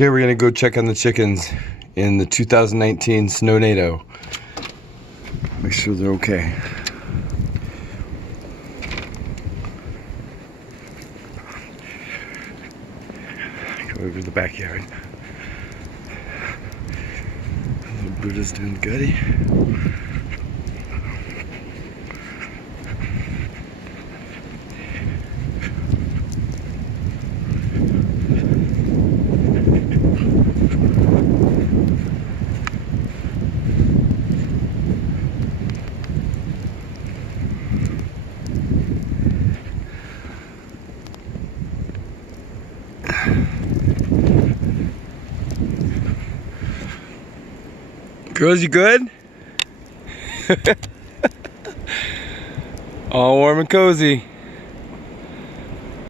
Okay, we're gonna go check on the chickens in the 2019 Snownado. Make sure they're okay. Go over to the backyard. Little Buddha's doing gutty. Girls, you good? All warm and cozy.